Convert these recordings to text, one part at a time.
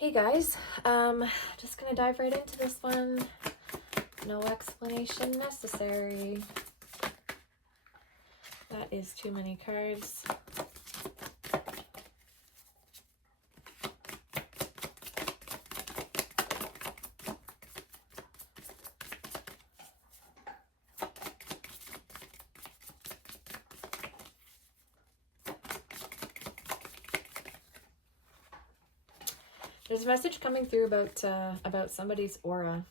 Hey guys, just gonna dive right into this one. No explanation necessary. That is too many cards. There's a message coming through about somebody's aura.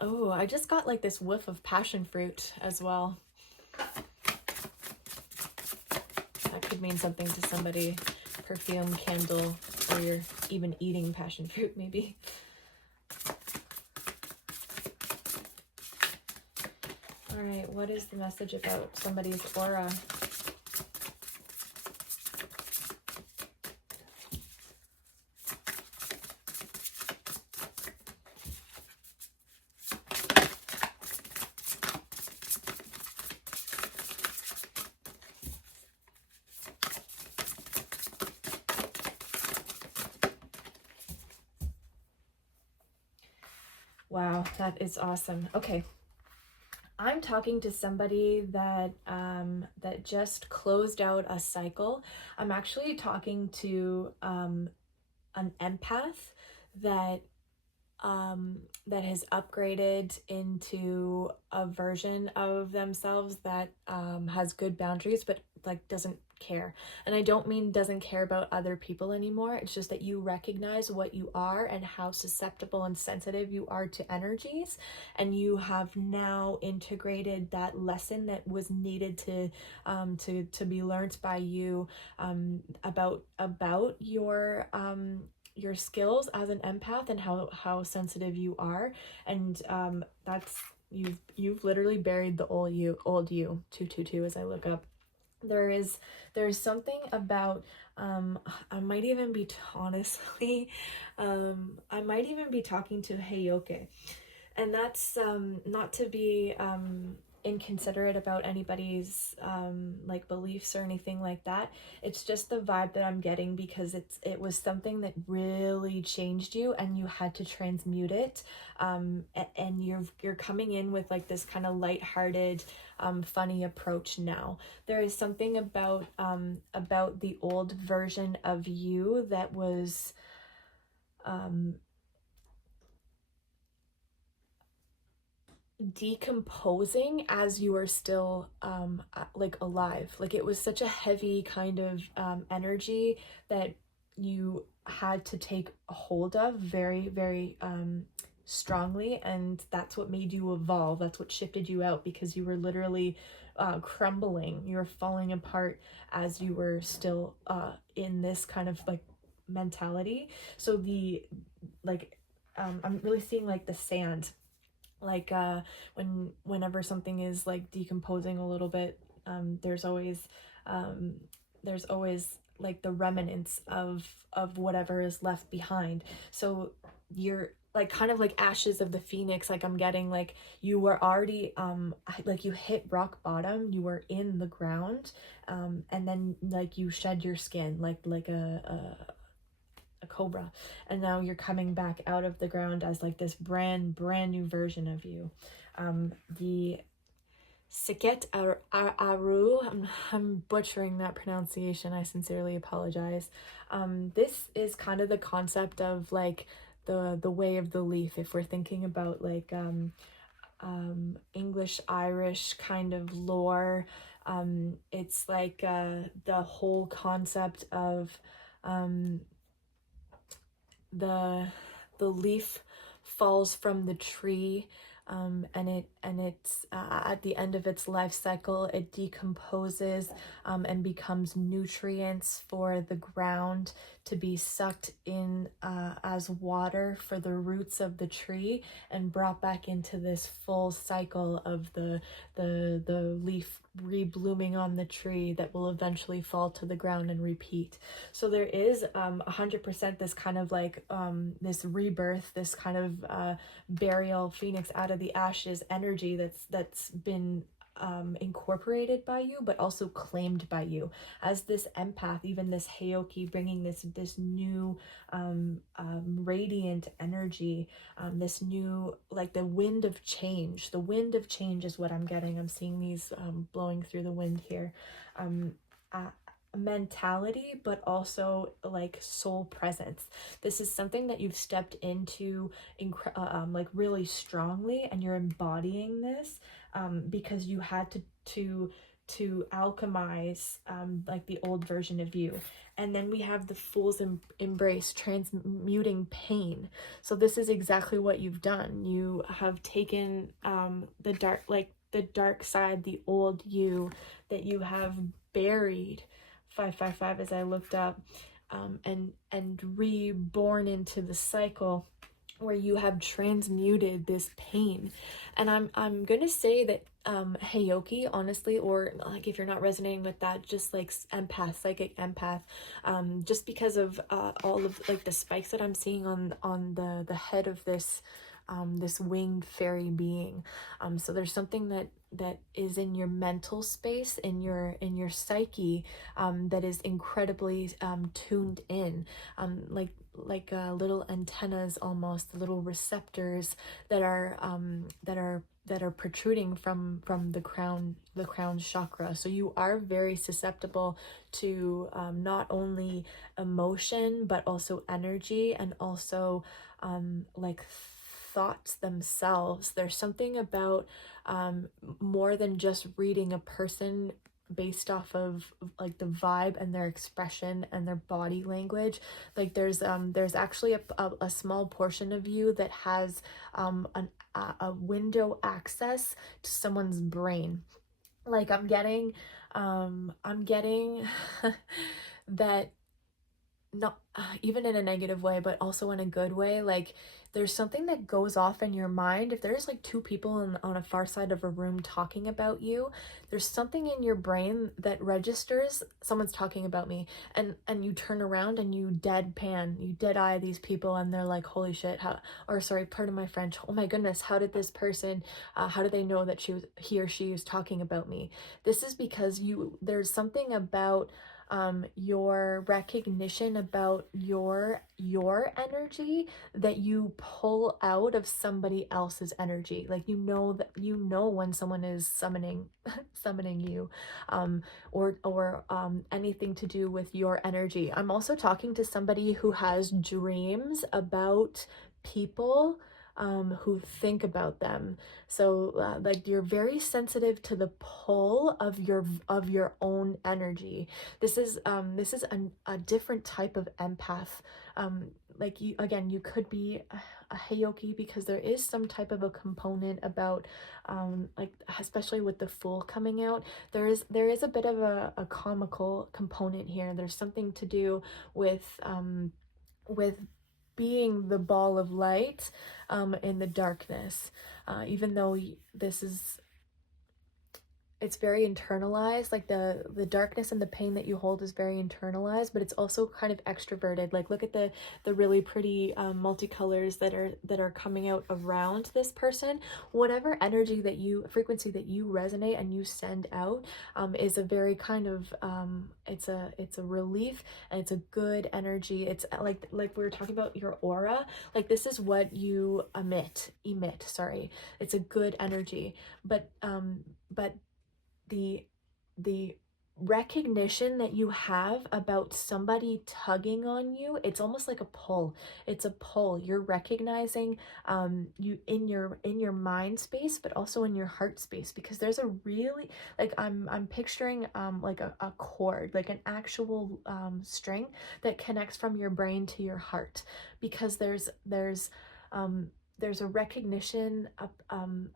Oh, I just got like this whiff of passion fruit as well. That could mean something to somebody. Perfume, candle, or you're even eating passion fruit maybe. All right, what is the message about somebody's aura? Wow, that is awesome. Okay. I'm talking to somebody that that just closed out a cycle. I'm actually talking to an empath that that has upgraded into a version of themselves that has good boundaries, but like doesn't care. And I don't mean doesn't care about other people anymore. It's just that you recognize what you are and how susceptible and sensitive you are to energies, and you have now integrated that lesson that was needed to be learned by you about your skills as an empath and how sensitive you are. And that's you've literally buried the old you 222 as I look up. There's something about I might even be honestly I might even be talking to Heyoke, and that's not to be inconsiderate about anybody's like beliefs or anything like that. It's just the vibe that I'm getting, because it was something that really changed you and you had to transmute it, and you're coming in with like this kind of lighthearted funny approach now. There is something about the old version of you that was decomposing as you were still like alive. Like it was such a heavy kind of energy that you had to take a hold of very, very strongly, and that's what made you evolve. That's what shifted you out, because you were literally crumbling. You were falling apart as you were still in this kind of like mentality. So the like I'm really seeing like the sand, like whenever something is like decomposing a little bit, there's always like the remnants of whatever is left behind. So you're like kind of like ashes of the phoenix. Like I'm getting like you were already like you hit rock bottom, you were in the ground, and then like you shed your skin like a cobra, and now you're coming back out of the ground as like this brand new version of you. The Siket Aru, I'm butchering that pronunciation, I sincerely apologize. This is kind of the concept of like the way of the leaf, if we're thinking about like English Irish kind of lore. It's like the whole concept of the leaf falls from the tree, and it's at the end of its life cycle, it decomposes and becomes nutrients for the ground to be sucked in as water for the roots of the tree, and brought back into this full cycle of the leaf reblooming on the tree that will eventually fall to the ground and repeat. So there is 100% this kind of like this rebirth, this kind of burial, phoenix out of the ashes energy that's been incorporated by you, but also claimed by you as this empath. Even this Heyoki bringing this new radiant energy, this new, like the wind of change. The wind of change is what I'm getting. I'm seeing these blowing through the wind here. Mentality, but also like soul presence. This is something that you've stepped into like really strongly, and you're embodying this because you had to alchemize like the old version of you. And then we have the Fool's Embrace, transmuting pain. So this is exactly what you've done. You have taken the dark side, the old you that you have buried, 555 as I looked up, and reborn into the cycle where you have transmuted this pain. And I'm gonna say that Heyoki, honestly, or like if you're not resonating with that, just like empath, psychic empath, just because of all of like the spikes that I'm seeing on the head of this this winged fairy being. So there's something that is in your mental space, in your psyche, that is incredibly tuned in, like little antennas, almost little receptors that are protruding from the crown chakra. So you are very susceptible to not only emotion but also energy, and also like thoughts themselves. There's something about more than just reading a person based off of like the vibe and their expression and their body language. Like there's actually a small portion of you that has a window access to someone's brain. Like I'm getting that, not even in a negative way, but also in a good way. Like there's something that goes off in your mind. If there's like two people on a far side of a room talking about you, there's something in your brain that registers someone's talking about me, and you turn around and you dead eye these people, and they're like, holy shit, or sorry, pardon my French, oh my goodness, how did this person how did they know that he or she was talking about me? This is because there's something about your recognition about your energy that you pull out of somebody else's energy. Like when someone is summoning you, or anything to do with your energy. I'm also talking to somebody who has dreams about people who think about them. So like you're very sensitive to the pull of your own energy. This is a different type of empath. Like you could be a Heyoki, because there is some type of a component about like, especially with the Fool coming out, there is a bit of a comical component here. There's something to do with being the ball of light in the darkness, even though it's very internalized. Like the darkness and the pain that you hold is very internalized, but it's also kind of extroverted. Like look at the really pretty multicolors that are coming out around this person. Whatever energy frequency that you resonate and you send out is a very kind of it's a relief, and it's a good energy. It's like we were talking about your aura. Like this is what you emit, sorry. It's a good energy, but the recognition that you have about somebody tugging on you, it's almost like a pull. It's a pull. You're recognizing you in your mind space, but also in your heart space, because there's a really, like I'm picturing like a cord, like an actual string that connects from your brain to your heart, because there's a recognition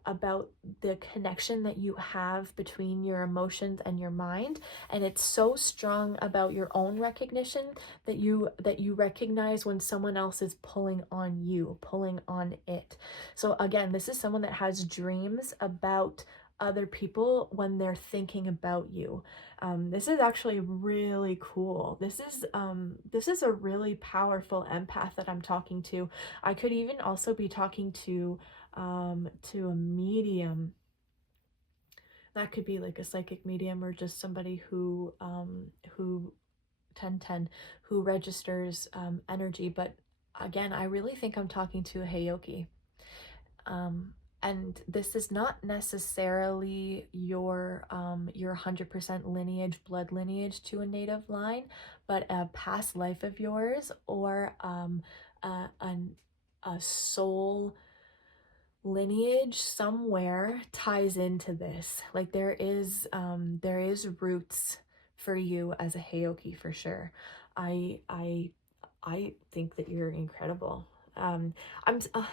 about the connection that you have between your emotions and your mind, and it's so strong about your own recognition that you recognize when someone else is pulling on it. So again, this is someone that has dreams about other people when they're thinking about you. This is actually really cool. This is a really powerful empath that I'm talking to. I could even also be talking to a medium. That could be like a psychic medium, or just somebody who 1010 who registers energy. But again, I really think I'm talking to a Heyoki. And this is not necessarily your 100% lineage, blood lineage to a native line, but a past life of yours, or a soul lineage somewhere ties into this. Like there is roots for you as a Heyoki for sure. I think that you're incredible.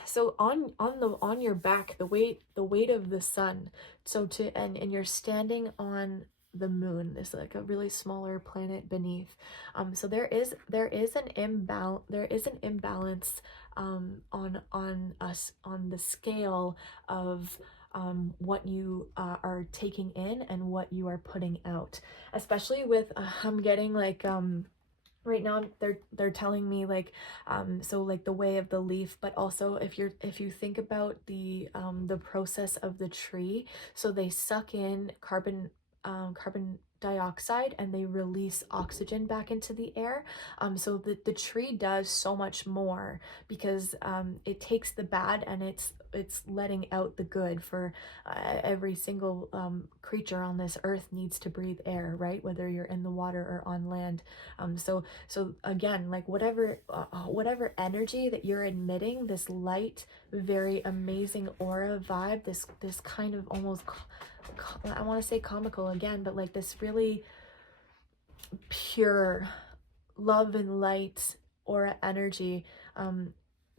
So on your back, the weight of the sun. So and you're standing on the moon. There's like a really smaller planet beneath. So there is an imbalance on us, on the scale of what you are taking in and what you are putting out, especially with I'm getting like right now they're telling me like so like the way of the leaf, but also if you think about the process of the tree, so they suck in carbon dioxide and they release oxygen back into the air. So the tree does so much more because it takes the bad and it's letting out the good. For every single creature on this earth needs to breathe air, right? Whether you're in the water or on land. So again, like whatever energy that you're emitting, this light, very amazing aura vibe, this kind of almost I want to say comical again, but like this really pure love and light aura energy.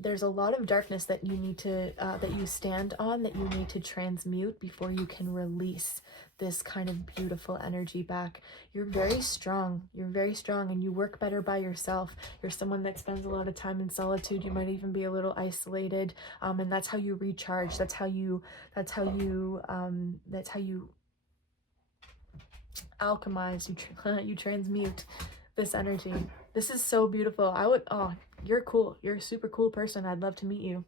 There's a lot of darkness that you need to that you stand on, that you need to transmute before you can release this kind of beautiful energy back. You're very strong, and you work better by yourself. You're someone that spends a lot of time in solitude. You might even be a little isolated, and that's how you recharge. That's how you alchemize, you transmute this energy. This is so beautiful. You're cool. You're a super cool person. I'd love to meet you.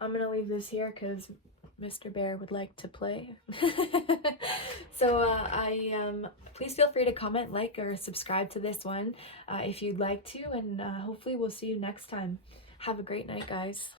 I'm gonna leave this here because Mr. Bear would like to play. So please feel free to comment, like, or subscribe to this one if you'd like to, and hopefully we'll see you next time. Have a great night, guys.